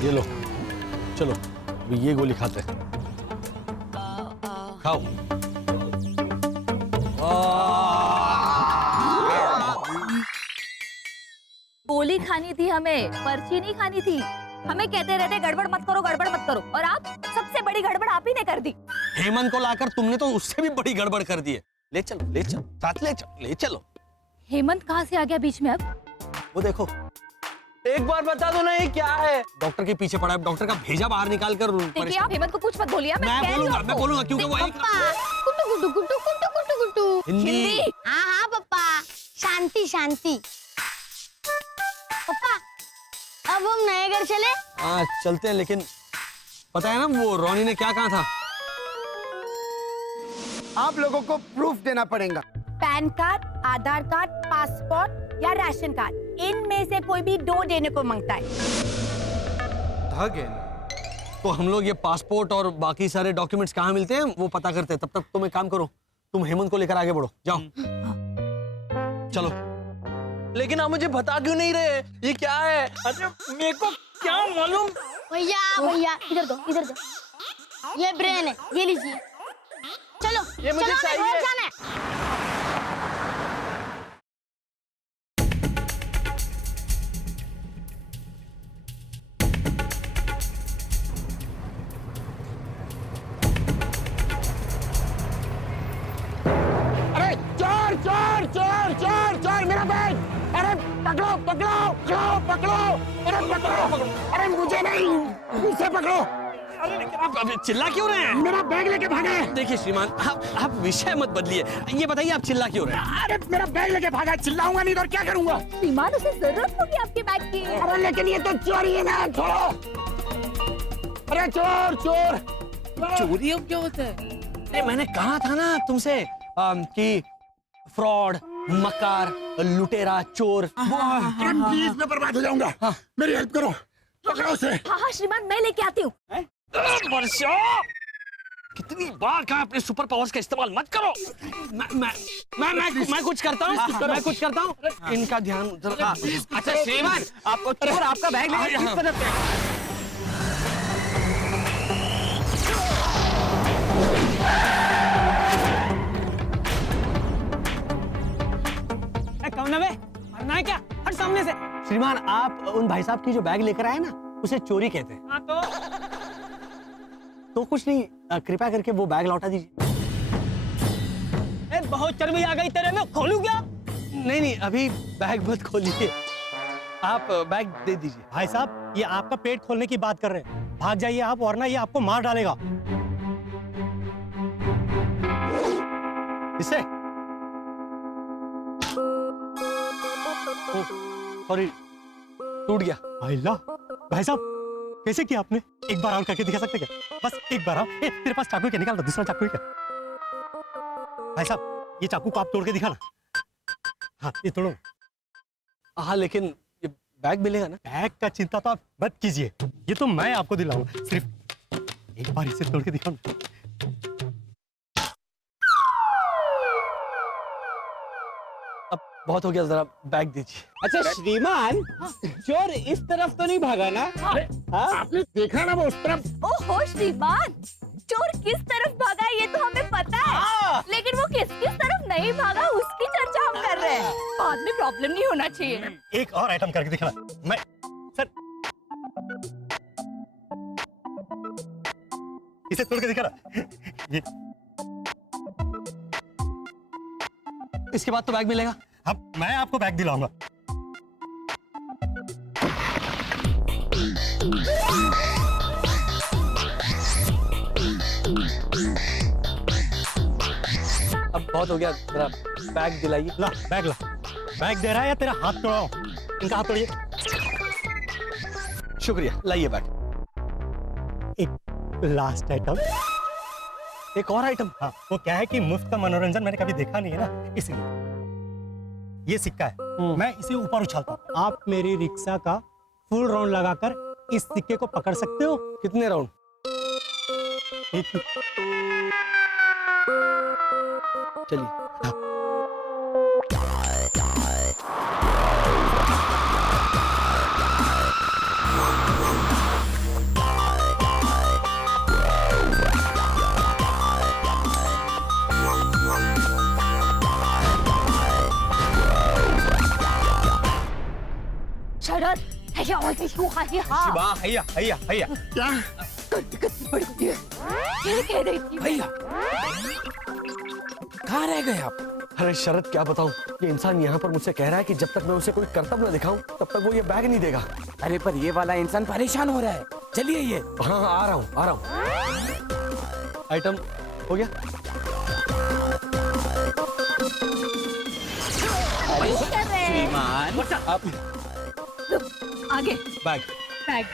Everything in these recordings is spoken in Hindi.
ये लो, चलो अभी ये गोली खाते हैं। खाओ। गोली खानी थी हमें, पर्ची नहीं खानी थी। हमें कहते रहते गड़बड़ मत करो, गड़बड़ मत करो, और आप सबसे बड़ी गड़बड़ आप ही ने कर दी। हेमंत को लाकर तुमने तो उससे भी बड़ी गड़बड़ कर दी है। ले चलो, ले चलो, साथ ले चलो, ले चलो। हेमंत कहाँ से आ गया बीच में अब? वो देखो, एक बार बता दो ना ये क्या है। डॉक्टर के पीछे पड़ा है, डॉक्टर का भेजा बाहर निकाल कर। देखिए आप हेमंत को कुछ मत बोलिए। मैं बोलूंगा क्योंकि वो हिंदी। हाँ हाँ पप्पा, शांति शांति। पप्पा अब हम नए घर चले? हाँ चलते हैं, लेकिन पता है ना वो रोनी ने क्या कहा था? आप लोगों को प्रूफ देना पड़ेगा। Pan card, Aadhaar card, passport या राशन कार्ड, इनमें से कोई भी 2 देने को मांगता है। तो हम लोग ये पासपोर्ट और बाकी सारे डॉक्यूमेंट्स कहाँ मिलते हैं वो पता करते हैं। तब तक तुम एक काम करो, तुम हेमंत को लेकर आगे बढ़ो, जाओ। चलो। लेकिन आप मुझे बता क्यों नहीं रहे ये क्या है? अरे मेरे को क्या मालूम। भैया भैया इधर दो, इधर दो। ये ब्रेन है, ये लीजिए। चलो ये मुझे चलो, चाहिए। घर जाना है। अरे चोर चोर चोर चोर चोर, मेरा बैग! अरे पकड़ो पकड़ो पकड़ो पकड़ो! अरे पकड़ो! अरे मुझे नहीं, मुझसे पकड़ो! अरे आप चिल्ला क्यों रहे हैं? मेरा बैग लेके भागा है। देखिए श्रीमान, आप विषय मत बदलिए। ये बताइए आप चिल्ला क्यों रहे हैं? अरे मेरा बैग लेके भागा है, चिल्लाऊंगा नहीं तो और क्या करूंगा? श्रीमान उसे जरूरत होगी आपके बैग की। अरे लेकिन ये तो चोरी है ना, छोड़ो! अरे चोर चोर! चोरी अब क्या होता है? अरे मैंने कहा था ना तुमसे कि फ्रॉड, मकार, लुटेरा, चोर। अरे प्लीज मैं बर्बाद हो जाऊंगा। मेरी हेल्प करो, पकड़ो उसे। हाँ हाँ श्रीमान, मैं लेके आती हूँ। वर्षा, कितनी बार कहा अपने सुपर पावर्स का इस्तेमाल मत करो। मैं कुछ करता हूँ, मैं कुछ करता हूँ। इनका ध्यान उधर। अच्छा श्रीमान, आपको चोर आपका बैग लेके किस तरफ से? कौन है? मरना है क्या? हट सामने से। श्रीमान आप उन भाई साहब की जो बैग लेकर आए ना, उसे चोरी कहते हैं। हाँ तो कुछ नहीं, कृपया करके वो बैग लौटा दीजिए। बहुत चर्बी आ गई तेरे में, खोलूं क्या? नहीं नहीं, अभी बैग मत खोलिए, आप बैग दे दीजिए। भाई साहब ये आपका पेट खोलने की बात कर रहे हैं, भाग जाइए आप वरना ये आपको मार डालेगा। इसे सॉरी, टूट गया। भाई साहब कैसे किया आपने? एक बार और करके दिखा सकते क्या? बस एक बार। तेरे पास चाकू है क्या? निकाल दो, दूसरा चाकू है क्या? भाई साहब ये चाकू को आप तोड़ के दिखाना। हाँ ये तोड़ो। हाँ लेकिन ये बैग मिलेगा ना? बैग का चिंता तो आप मत कीजिए, ये तो मैं आपको दिलाऊंगा। सिर्फ एक बार इसे तोड़ के दिखाओ ना। अब बहुत हो गया, जरा बैग दीजिए। अच्छा श्रीमान, चोर इस तरफ तो नहीं भागा ना? आपने देखा ना वो उस तरफ? ओहो श्रीमान, चोर किस तरफ भागा ये तो हमें पता है, लेकिन वो किस तरफ नहीं भागा उसकी चर्चा हम कर रहे हैं। बाद में प्रॉब्लम नहीं होना चाहिए। एक और आइटम करके दिखाना। मैं सर इसे तोड़ के दिखाना। ये इसके बाद तो बैग मिलेगा। अब मैं आपको बैग दिलाऊंगा। अब बहुत हो गया, जरा बैग दिलाइए। ला बैग ला। बैग दे रहा है या तेरा हाथ तोड़ाओ? इनका हाथ तोड़िए। शुक्रिया, लाइए बैग। एक लास्ट आइटम। एक और आइटम? हाँ वो क्या है कि मुफ्त का मनोरंजन मैंने कभी देखा नहीं है ना, इसलिए। ये सिक्का है, मैं इसे ऊपर उछालता हूँ, आप मेरी रिक्शा का फुल राउंड लगाकर इस सिक्के को पकड़ सकते हो। कितने राउंड? एक ही। चलिए। शरद हैया और किसको खाया शिवा हैया हैया हैया क्या बड़ी है ये कह रही थी भैया कहाँ रह गए आप? अरे शरद क्या बताऊं, ये इंसान यहाँ पर मुझसे कह रहा है कि जब तक मैं उसे कोई करतब न दिखाऊं तब तक वो ये बैग नहीं देगा। अरे पर ये वाला इंसान परेशान हो रहा है, चलिए ये। हाँ हाँ, आ रहा हूँ। आइटम हो गया। कर रहे हैं आप आगे bag. Bag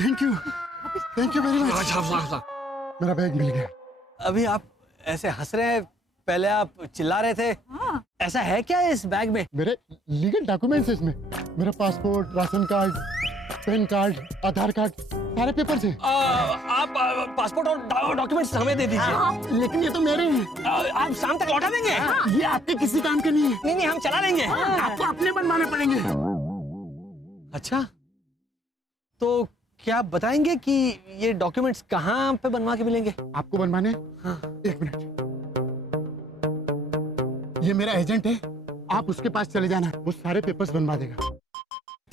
thank you very much. मेरा बैग मिल गया। अभी आप ऐसे हंस रहे हैं, पहले आप चिल्ला रहे थे। हाँ। ऐसा है क्या इस बैग में? मेरे लीगल डॉक्यूमेंट्स है इसमें। मेरा passport, ration card, pan card, Aadhaar card, सारे पेपर्स हैं। आप पासपोर्ट और डॉक्यूमेंट्स हमें दे दीजिए। लेकिन ये तो मेरे हैं। आप शाम तक लौटा देंगे? ये आपके किसी काम के नहीं है। नहीं हम चला लेंगे। आपको अपने बनवाने पड़ेंगे। अच्छा, तो क्या आप बताएंगे कि ये डॉक्यूमेंट्स कहाँ पे बनवा के मिलेंगे? आपको बनवाने? हाँ। एक मिनट। ये मेरा एजेंट है, आप उसके पास चले जाना, वो सारे पेपर्स बनवा देगा।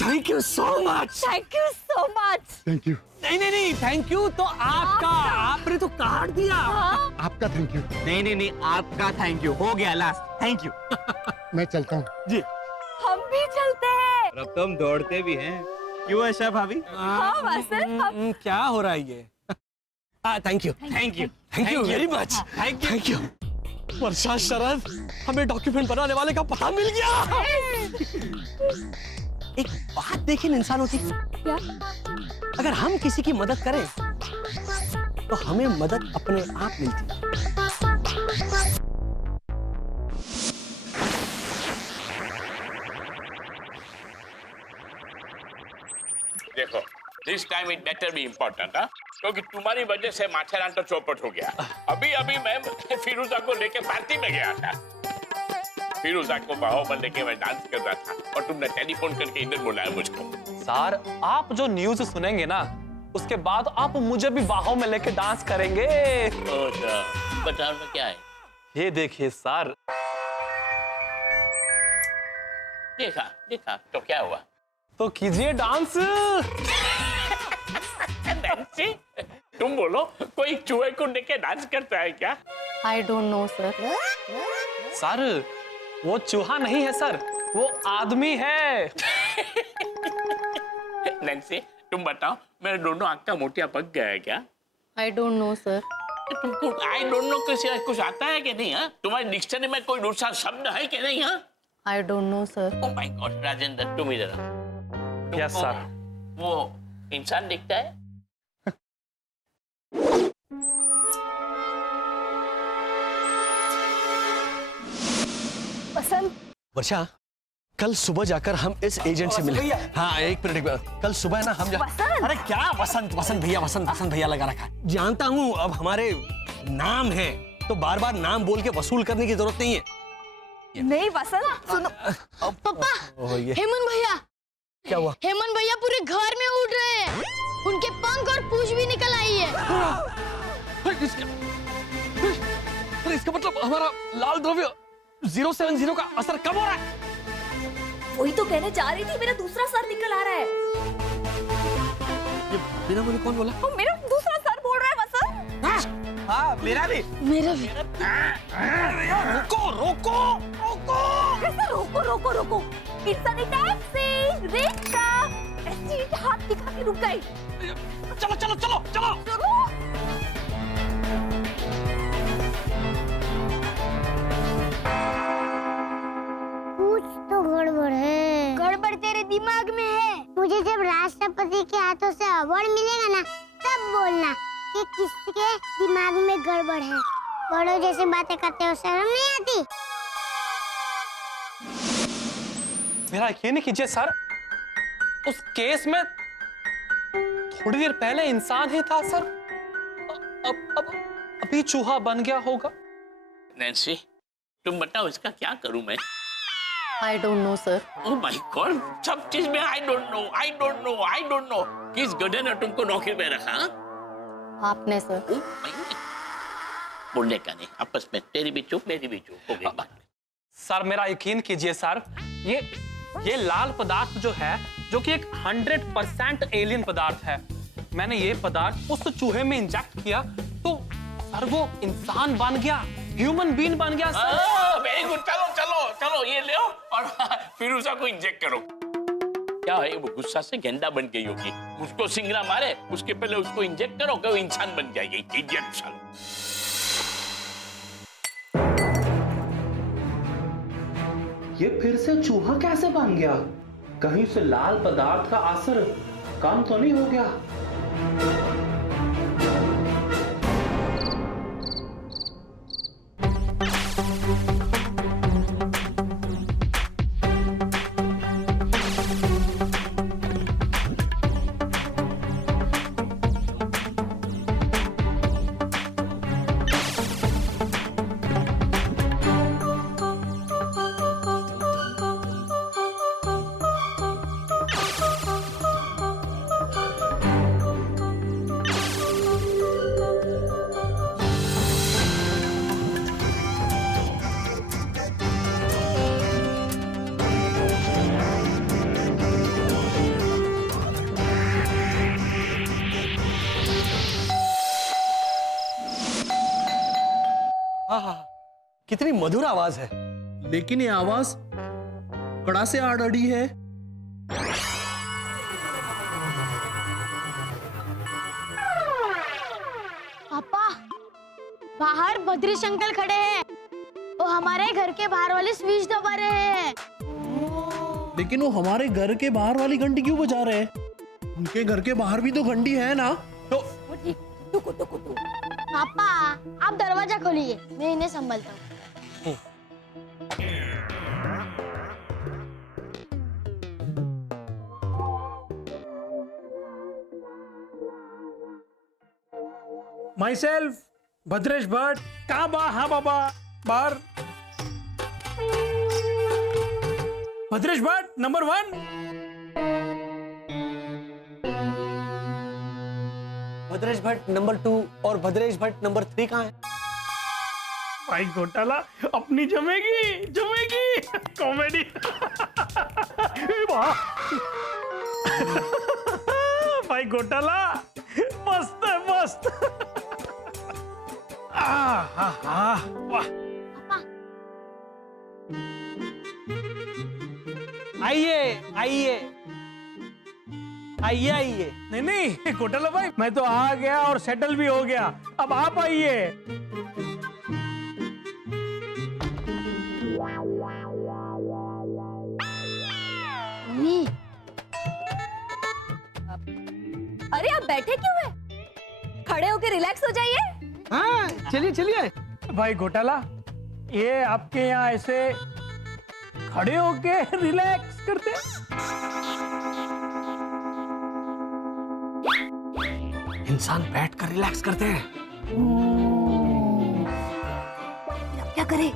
Thank you so much. Thank you so much thank you. नहीं थैंक यू तो आपका, आपने तो कार्ड दिया। आपका थैंक यू। नहीं आपका थैंक यू हो गया लास्ट थैंक यू। मैं चलता हूँ। जी। हम भी चलते हैं। अब तुम दौड़ते भी हैं क्यों ऐसा भाभी? हाँ वसंत हम क्या हो रहा है ये? Thank you very much. Thank you Varsha, Sharad, हमें डॉक्यूमेंट बनाने वाले का पता मिल गया। एक बात देखिए इंसानों की, क्या अगर हम किसी की मदद करें तो हमें मदद अपने आप मिलती है। देखो this time it better be important, क्योंकि तुम्हारी वजह से माथेरान तो चौपट हो गया। अभी मैं फिरोजा को लेके पार्टी में गया था। फिरोजा को बाहों में लेके मैं डांस कर रहा था और तुमने टेलीफोन करके इधर बुलाया मुझको। सर आप जो न्यूज सुनेंगे ना उसके बाद आप मुझे भी बाहों में लेके डांस करेंगे। बताओ ना क्या है? ये देखिए सर। देखा तो क्या हुआ? तो कीजिए डांस। नैन्सी, तुम बोलो कोई चूहे को लेके डांस करता है क्या? I don't know sir. Sir वो चूहा नहीं है सर, वो आदमी है। नैन्सी तुम बताओ, मेरे दोनों आंख का मोतिया पक गया है क्या? I don't know sir. तुमको आई डोंट नो कुछ आता है कि नहीं? तुम्हारे डिक्शनरी में कोई दूसरा शब्द है कि नहीं? I don't know sir. Oh my God Rajendra, तुम इधर आओ। यस तुमको सर। वो इंसान दिखता है? वसंत वर्षा, कल सुबह जाकर हम इस एजेंट से मिले। हाँ एक मिनट, कल सुबह ना हम वसंत। अरे क्या वसंत भैया लगा रखा है। जानता हूँ अब हमारे नाम है तो बार बार नाम बोल के वसूल करने की जरूरत नहीं है। नहीं वसंत सुनो। पापा, ओह, ये हेमंत भैया, क्या हुआ? हेमंत भैया पूरे घर में उड़ रहे हैं। उनके पंख और पूंछ भी निकल आई है। अरे इसका मतलब हमारा लाल द्रव्य 070 का असर कब हो रहा है? वही तो कहने जा रही थी, मेरा दूसरा सर निकल आ रहा है। ये बिना बोले कौन बोला? वो मेरा दूसरा सर बोल रहा है वसंत। हाँ मेरा भी। मेरा भी। कैसे रोको? इंसानी टैक्सी, रिक्शा, ऐसी हाथ दिखा के रुक गई। चलो। कुछ तो गड़बड़ है। गड़बड़ तेरे दिमाग में है। मुझे जब राष्ट्रपति के हाथों से अवार्ड मिलेगा ना, तब बोलना कि किसके दिमाग में गड़बड़ है। बड़ों जैसे बातें करते हो, शर्म नहीं आती? मेरा यकीन कीजिए सर, उस केस में थोड़ी देर पहले इंसान ही था सर। अब अभी चूहा बन गया होगा। नैन्सी तुम बताओ इसका क्या करूं मैं? I don't know sir. Oh my God, सब चीज में आई डोंट नो। किस गधे ने तुमको नौकरी में रखा? आपने सर। ओह माय गॉड, बोलने का नहीं, आपस में तेरी भी चूक मेरी भी चूक हो गई बात। सर मेरा यकीन कीजिए सर, ये लाल पदार्थ जो है जो कि एक 100% एलियन पदार्थ है। मैंने ये पदार्थ उस चूहे में इंजेक्ट किया तो सर वो इंसान बन गया, ह्यूमन बीइंग बन गया सर। वेरी गुड, चलो चलो चलो ये ले और फिरोजा को इंजेक्ट करो। क्या है वो गुस्सा से गेंडा बन गई होगी, उसको सिंगरा मारे उसके पहले उसको इंजेक्ट करो कि वो इंसान बन जाएगी। इंजेक्शन। ये फिर से चूहा कैसे बन गया? कहीं से लाल पदार्थ का असर कम तो नहीं हो गया? कितनी मधुर आवाज है। लेकिन ये आवाज कड़ा से आ रही है। पापा, बाहर बद्रीश अंकल खड़े हैं। वो हमारे घर के बाहर वाली स्विच दबा रहे हैं। लेकिन वो हमारे घर के बाहर वाली घंटी क्यों बजा रहे हैं? उनके घर के बाहर भी तो घंटी है ना। तो पापा, आप दरवाजा खोलिए, मैं इन्हें संभालता हूँ। Myself, भद्रेश भट्ट। कहाँ बा? हाँ बाबा, बाहर। भद्रेश भट्ट नंबर 1। भद्रेश भट्ट नंबर 2 और भद्रेश भट्ट नंबर 3 कहाँ है? भाई घोटाला अपनी जमेगी, जमेगी कॉमेडी। भाई घोटाला मस्त है, मस्त। वाह। आइए आइए आइए आइए। नहीं नहीं घोटाला भाई, मैं तो आ गया और सेटल भी हो गया। अब आप आइए। अरे आप बैठे क्यों हैं? खड़े होकर रिलैक्स हो जाइए। हाँ चलिए चलिए। भाई घोटाला, ये आपके यहाँ ऐसे खड़े होके रिलैक्स करते हैं? इंसान बैठकर रिलैक्स करते हैं। अब क्या करें?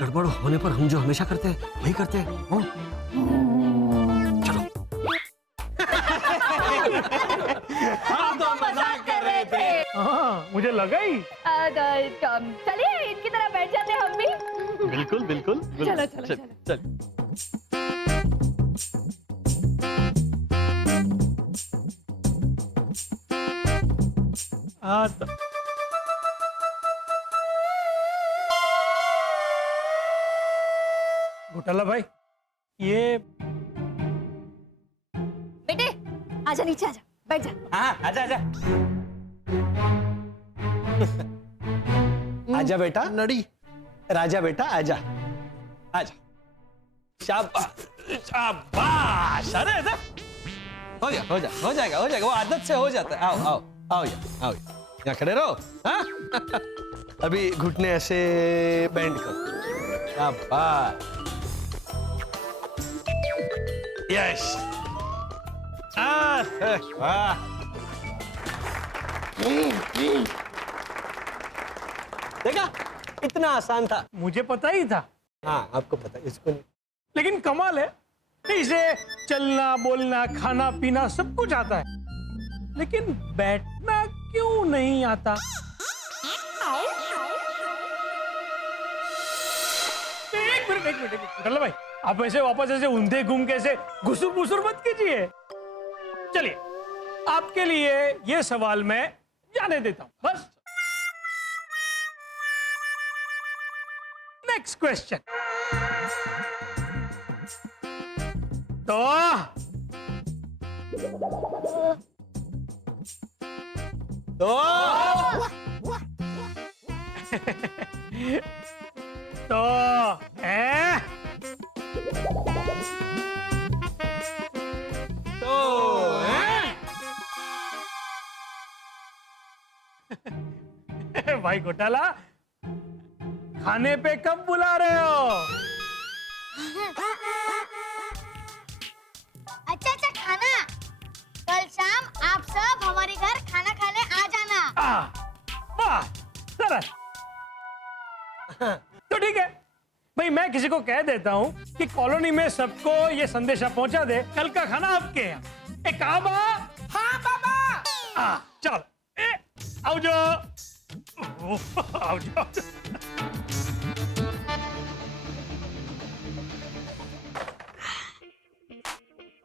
गड़बड़ होने पर हम जो हमेशा करते हैं वही करते हैं। हो? चलो। हम तो मजाक कर रहे थे। हाँ, मुझे लगा ही। चलिए इनकी तरह बैठ जाते हैं हम भी। बिल्कुल बिल्कुल, चलो चलो चलो। चल। हाँ तो घोटाला भाई, ये बेटे आजा, नीचे आजा, बैठ जा। हाँ आजा आजा। आजा बेटा नड़ी। राजा बेटा आजा आजा। शाबाश शाबाश। अरे हो जाएगा वो आदत से हो जाता है। आओ आओ आओ यहाँ खड़े रहो। हाँ? अभी घुटने ऐसे बेंड करो। शाबाश। यस। वाह। देखा इतना आसान था। मुझे पता ही था। हाँ आपको पता, इसको नहीं। लेकिन कमाल है, इसे चलना बोलना खाना पीना सब कुछ आता है, लेकिन बैठना क्यों नहीं आता? एक मिनट घोटाला भाई, आप ऐसे वापस ऐसे ऊंधे घूम के ऐसे घुसुर फुसुर मत कीजिए। चलिए आपके लिए ये सवाल मैं जाने देता हूं बस। Next question. तो भाई घोटाला, खाने पे कब बुला रहे हो? अच्छा खाना, कल शाम आप सब हमारे घर खाना खाने आ जाना। वाह सरस। तो ठीक है भाई, मैं किसी को कह देता हूँ कि कॉलोनी में सबको ये संदेशा पहुंचा दे, कल का खाना आपके यहाँ। एक काम। हाँ बाबा। चल आओ जो, आओ जो।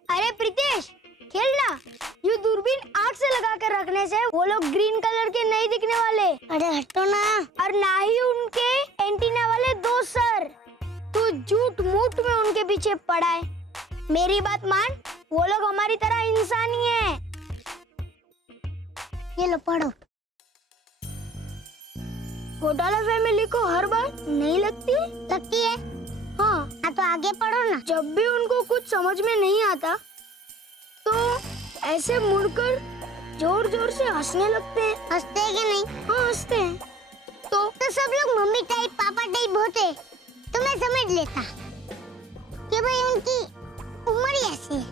अरे प्रीतेश खेलना, ये दूरबीन आग से लगा कर रखने से वो लोग ग्रीन कलर के नहीं दिखने वाले। अरे हटो ना। और ना ही उनके एंटीना वाले दो सर, तू झूठ मूठ में उनके पीछे पड़ा है। मेरी बात मान, वो लोग हमारी तरह इंसान ही है। ये लो पढ़ो। घोटाला फैमिली को हर बार नहीं लगती है। हाँ तो आगे पढ़ो ना। जब भी उनको कुछ समझ में नहीं आता तो ऐसे मुड़कर जोर जोर से हंसने लगते हैं। हंसते हैं कि नहीं? हाँ हंसते हैं। तो सब लोग मम्मी टाइप पापा टाइप होते तो मैं समझ लेता कि भाई उनकी उम्र ही ऐसी है।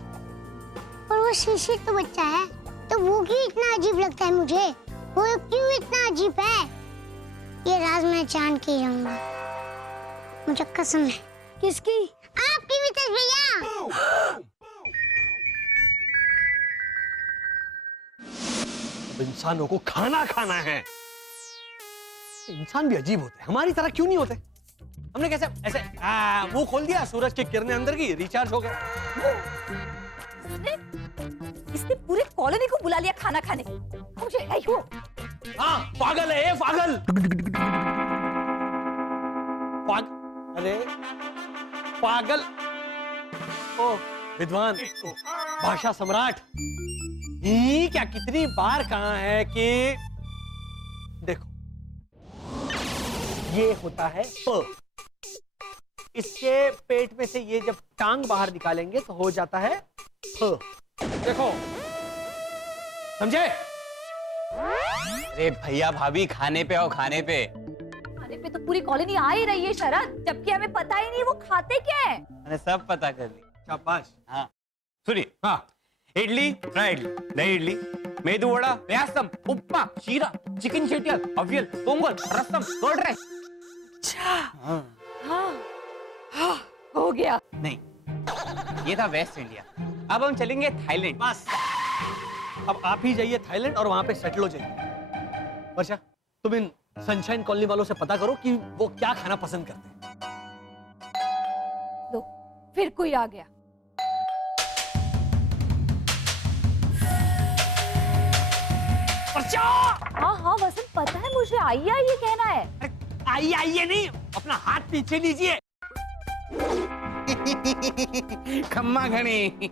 और वो शिशिर तो बच्चा है, तो वो क्यों इतना अजीब लगता है मुझे? वो क्यों इतना अजीब है? ये राज मैं जान के रहूंगा, मुझे कसम है। किसकी? आपकी भी भैया। इंसानों को खाना खाना है। इंसान भी अजीब होते हैं, हमारी तरह क्यों नहीं होते? हमने कैसे ऐसे मुंह खोल दिया, सूरज की किरणें अंदर की, रिचार्ज हो गया। इसने पूरे कॉलोनी को बुला लिया खाना खाने। मुझे है ही वो। हाँ पागल है, पागल। अरे पागल। ओ विद्वान, भाषा सम्राट, ये क्या कितनी बार कहा है कि देखो ये होता है प, इसके पेट में से ये जब टांग बाहर निकालेंगे तो हो जाता है फ। देखो समझे? अरे भैया भाभी खाने पे आओ, खाने पे। खाने पे तो पूरी कॉलोनी आ ही रही है शरद, जबकि हमें पता ही नहीं वो खाते क्या है। मैंने सब पता कर ली। शाबाश। हाँ सुनिए, हाँ इडली, फ्राई इडली, दही इडली, मेदू वड़ा, प्यासम, उपमा, शीरा, चिकन शेटियल, अवियल, पोंगल, रसम, कर्ड राइस। अच्छा हाँ हो गया। नहीं, ये था वेस्ट इंडिया। अब हम चलेंगे थाईलैंड। बस अब आप ही जाइए थाईलैंड और वहां पे सेटल हो जाइए। वर्षा, तुम इन सनशाइन कॉलोनी वालों से पता करो कि वो क्या खाना पसंद करते हैं। लो फिर कोई आ गया। हाँ हाँ वसंत, पता है मुझे आइया ये कहना है। आइए आइए नहीं, अपना हाथ पीछे लीजिए। खम्मा घनी।